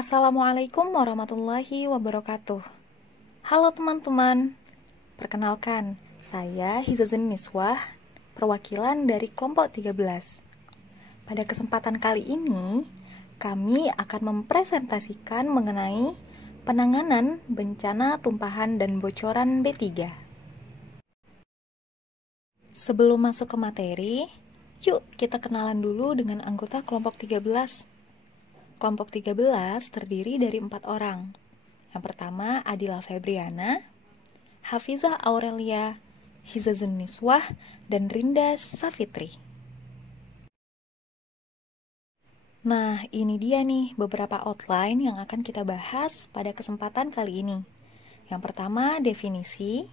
Assalamualaikum warahmatullahi wabarakatuh. Halo teman-teman, perkenalkan, saya Hizazun Niswah, perwakilan dari kelompok 13. Pada kesempatan kali ini, kami akan mempresentasikan mengenai penanganan bencana tumpahan dan bocoran B3. Sebelum masuk ke materi, yuk kita kenalan dulu dengan anggota kelompok 13. Kelompok 13 terdiri dari 4 orang. Yang pertama, Adila Febriana, Hafizah Aurelia, Hizazun Niswah, dan Rinda Safitri. Nah, ini dia nih beberapa outline yang akan kita bahas pada kesempatan kali ini. Yang pertama, definisi.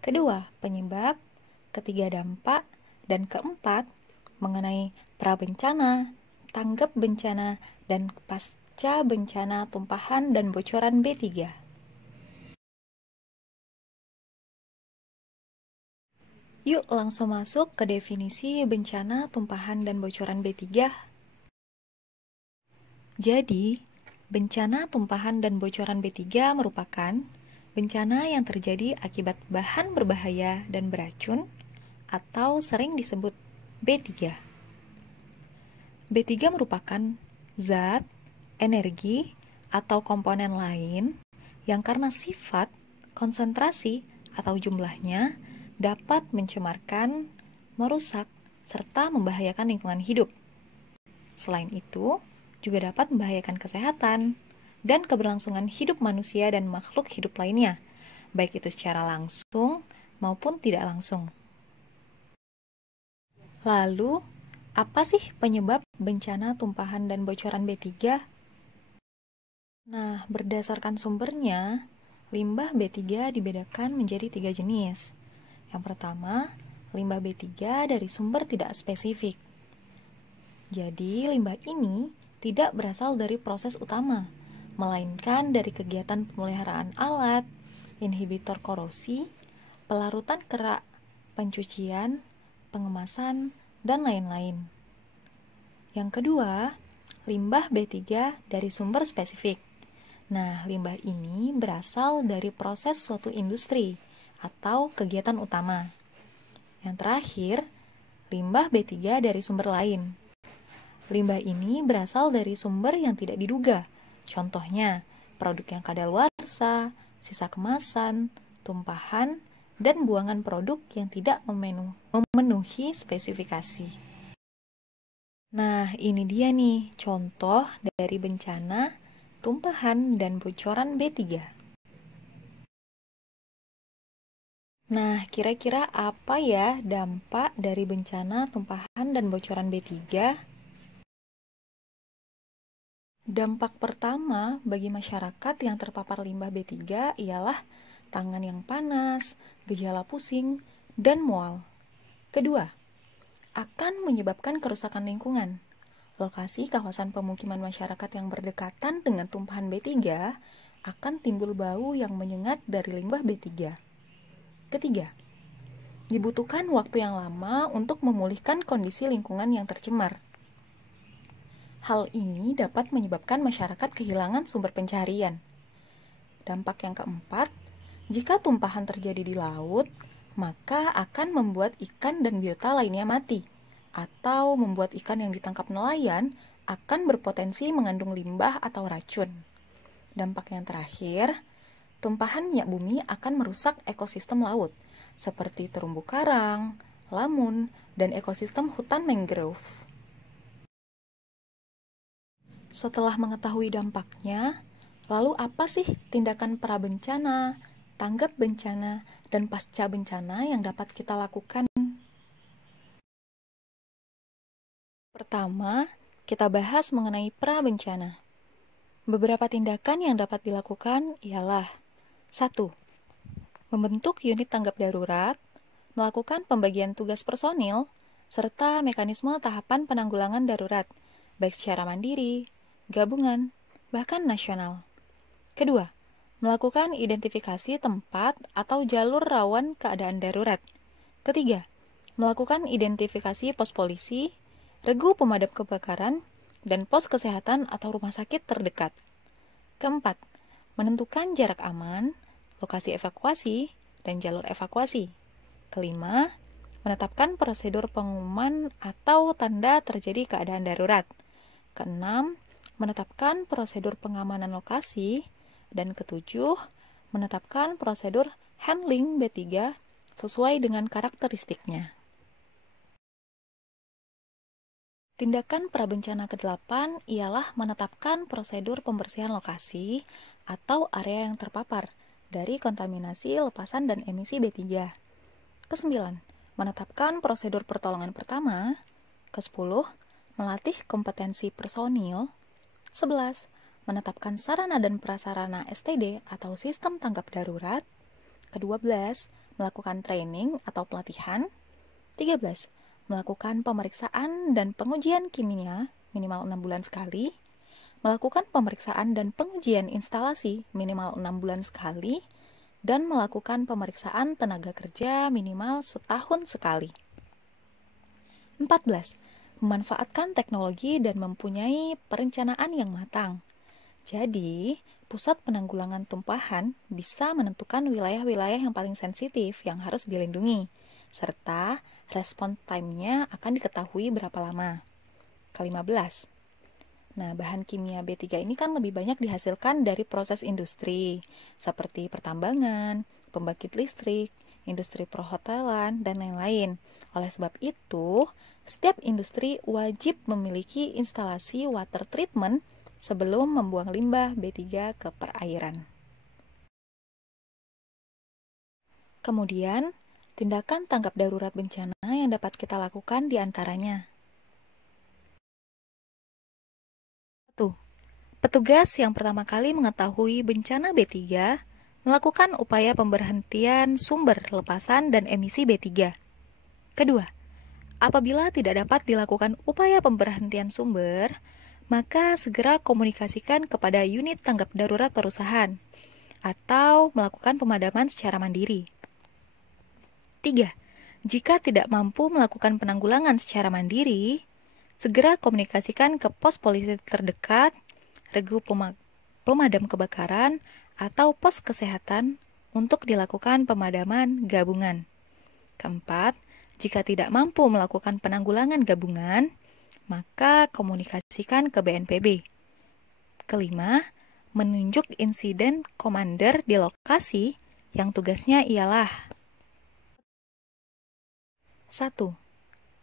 Kedua, penyebab. Ketiga, dampak. Dan keempat, mengenai prabencana, tanggap bencana, dan pasca bencana tumpahan dan bocoran B3. Yuk langsung masuk ke definisi bencana tumpahan dan bocoran B3. Jadi, bencana tumpahan dan bocoran B3 merupakan bencana yang terjadi akibat bahan berbahaya dan beracun atau sering disebut B3. B3 merupakan zat, energi, atau komponen lain yang karena sifat, konsentrasi, atau jumlahnya dapat mencemarkan, merusak, serta membahayakan lingkungan hidup. Selain itu, juga dapat membahayakan kesehatan dan keberlangsungan hidup manusia dan makhluk hidup lainnya, baik itu secara langsung maupun tidak langsung. Lalu, apa sih penyebab bencana tumpahan dan bocoran B3? Nah, berdasarkan sumbernya, limbah B3 dibedakan menjadi 3 jenis. Yang pertama, limbah B3 dari sumber tidak spesifik. Jadi, limbah ini tidak berasal dari proses utama, melainkan dari kegiatan pemeliharaan alat, inhibitor korosi, pelarutan kerak, pencucian, pengemasan, dan lain-lain. Yang kedua, limbah B3 dari sumber spesifik. Nah, limbah ini berasal dari proses suatu industri atau kegiatan utama. Yang terakhir, limbah B3 dari sumber lain. Limbah ini berasal dari sumber yang tidak diduga. Contohnya, produk yang kadaluarsa, sisa kemasan, tumpahan, dan buangan produk yang tidak memenuhi spesifikasi. Nah, ini dia nih contoh dari bencana, tumpahan, dan bocoran B3. Nah, kira-kira apa ya dampak dari bencana, tumpahan, dan bocoran B3? Dampak pertama bagi masyarakat yang terpapar limbah B3 ialah tangan yang panas, gejala pusing, dan mual. Kedua, akan menyebabkan kerusakan lingkungan. Lokasi kawasan pemukiman masyarakat yang berdekatan dengan tumpahan B3 akan timbul bau yang menyengat dari limbah B3. Ketiga, dibutuhkan waktu yang lama untuk memulihkan kondisi lingkungan yang tercemar. Hal ini dapat menyebabkan masyarakat kehilangan sumber pencaharian. Dampak yang keempat, jika tumpahan terjadi di laut, maka akan membuat ikan dan biota lainnya mati, atau membuat ikan yang ditangkap nelayan akan berpotensi mengandung limbah atau racun. Dampak yang terakhir, tumpahan minyak bumi akan merusak ekosistem laut, seperti terumbu karang, lamun, dan ekosistem hutan mangrove. Setelah mengetahui dampaknya, lalu apa sih tindakan prabencana, tanggap bencana, dan pasca bencana yang dapat kita lakukan? Pertama, kita bahas mengenai prabencana. Beberapa tindakan yang dapat dilakukan ialah 1. Membentuk unit tanggap darurat, melakukan pembagian tugas personil, serta mekanisme tahapan penanggulangan darurat, baik secara mandiri, gabungan, bahkan nasional. Kedua, melakukan identifikasi tempat atau jalur rawan keadaan darurat. Ketiga, melakukan identifikasi pos polisi, regu pemadam kebakaran, dan pos kesehatan atau rumah sakit terdekat. Keempat, menentukan jarak aman, lokasi evakuasi, dan jalur evakuasi. Kelima, menetapkan prosedur pengumuman atau tanda terjadi keadaan darurat. Keenam, menetapkan prosedur pengamanan lokasi. Dan ketujuh, menetapkan prosedur handling B3 sesuai dengan karakteristiknya. Tindakan prabencana ke-8 ialah menetapkan prosedur pembersihan lokasi atau area yang terpapar dari kontaminasi, lepasan, dan emisi B3. Ke-9, menetapkan prosedur pertolongan pertama. Ke-10, melatih kompetensi personil. 11, menetapkan sarana dan prasarana STD atau sistem tanggap darurat. Ke-12, melakukan training atau pelatihan. 13, melakukan pemeriksaan dan pengujian kimia minimal 6 bulan sekali, melakukan pemeriksaan dan pengujian instalasi minimal 6 bulan sekali, dan melakukan pemeriksaan tenaga kerja minimal setahun sekali. 14. Memanfaatkan teknologi dan mempunyai perencanaan yang matang. Jadi, pusat penanggulangan tumpahan bisa menentukan wilayah-wilayah yang paling sensitif yang harus dilindungi, serta respon time-nya akan diketahui berapa lama. Ke-15. Nah, bahan kimia B3 ini kan lebih banyak dihasilkan dari proses industri, seperti pertambangan, pembangkit listrik, industri perhotelan, dan lain-lain. Oleh sebab itu, setiap industri wajib memiliki instalasi water treatment sebelum membuang limbah B3 ke perairan. Kemudian, tindakan tanggap darurat bencana yang dapat kita lakukan diantaranya. 1. Petugas yang pertama kali mengetahui bencana B3 melakukan upaya pemberhentian sumber lepasan dan emisi B3. Kedua, apabila tidak dapat dilakukan upaya pemberhentian sumber, maka segera komunikasikan kepada unit tanggap darurat perusahaan atau melakukan pemadaman secara mandiri. 3. Jika tidak mampu melakukan penanggulangan secara mandiri, segera komunikasikan ke pos polisi terdekat, regu pemadam kebakaran, atau pos kesehatan untuk dilakukan pemadaman gabungan. Keempat, jika tidak mampu melakukan penanggulangan gabungan, maka komunikasikan ke BNPB. Kelima, menunjuk insiden commander di lokasi yang tugasnya ialah 1.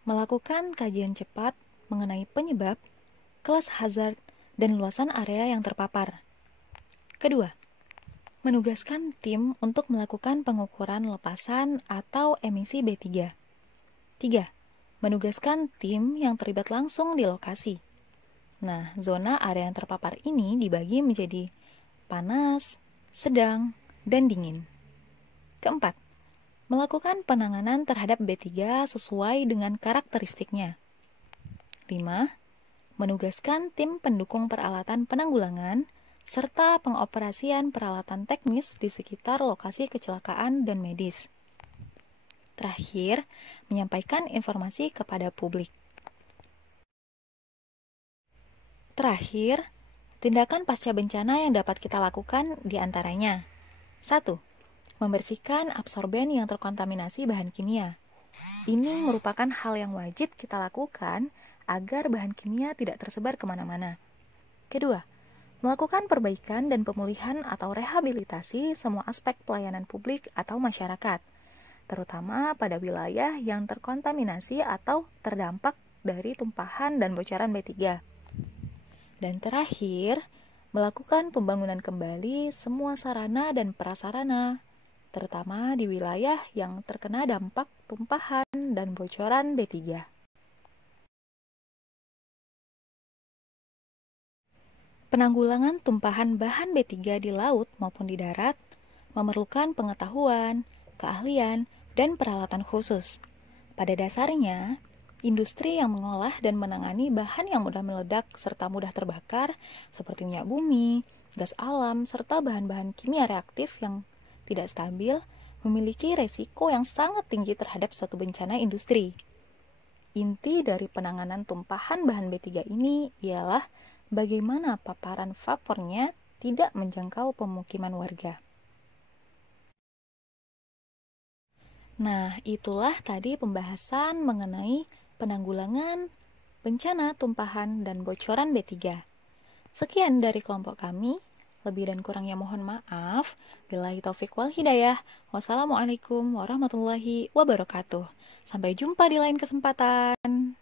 Melakukan kajian cepat mengenai penyebab, kelas hazard, dan luasan area yang terpapar. Kedua, menugaskan tim untuk melakukan pengukuran lepasan atau emisi B3. 3. Menugaskan tim yang terlibat langsung di lokasi. Nah, zona area yang terpapar ini dibagi menjadi panas, sedang, dan dingin. Keempat, melakukan penanganan terhadap B3 sesuai dengan karakteristiknya. 5. Menugaskan tim pendukung peralatan penanggulangan serta pengoperasian peralatan teknis di sekitar lokasi kecelakaan dan medis. Terakhir, menyampaikan informasi kepada publik. Terakhir, tindakan pasca bencana yang dapat kita lakukan diantaranya. 1. Membersihkan absorben yang terkontaminasi bahan kimia. Ini merupakan hal yang wajib kita lakukan agar bahan kimia tidak tersebar kemana-mana. Kedua, melakukan perbaikan dan pemulihan atau rehabilitasi semua aspek pelayanan publik atau masyarakat, terutama pada wilayah yang terkontaminasi atau terdampak dari tumpahan dan bocoran B3. Dan terakhir, melakukan pembangunan kembali semua sarana dan prasarana, terutama di wilayah yang terkena dampak tumpahan dan bocoran B3. Penanggulangan tumpahan bahan B3 di laut maupun di darat memerlukan pengetahuan, keahlian, dan peralatan khusus. Pada dasarnya, industri yang mengolah dan menangani bahan yang mudah meledak serta mudah terbakar, seperti minyak bumi, gas alam, serta bahan-bahan kimia reaktif yang tidak stabil, memiliki resiko yang sangat tinggi terhadap suatu bencana industri. Inti dari penanganan tumpahan bahan B3 ini ialah bagaimana paparan vapornya tidak menjangkau pemukiman warga. Nah, itulah tadi pembahasan mengenai penanggulangan bencana tumpahan dan bocoran B3. Sekian dari kelompok kami. Lebih dan kurangnya mohon maaf. Billahi taufik wal hidayah. Wassalamualaikum warahmatullahi wabarakatuh. Sampai jumpa di lain kesempatan.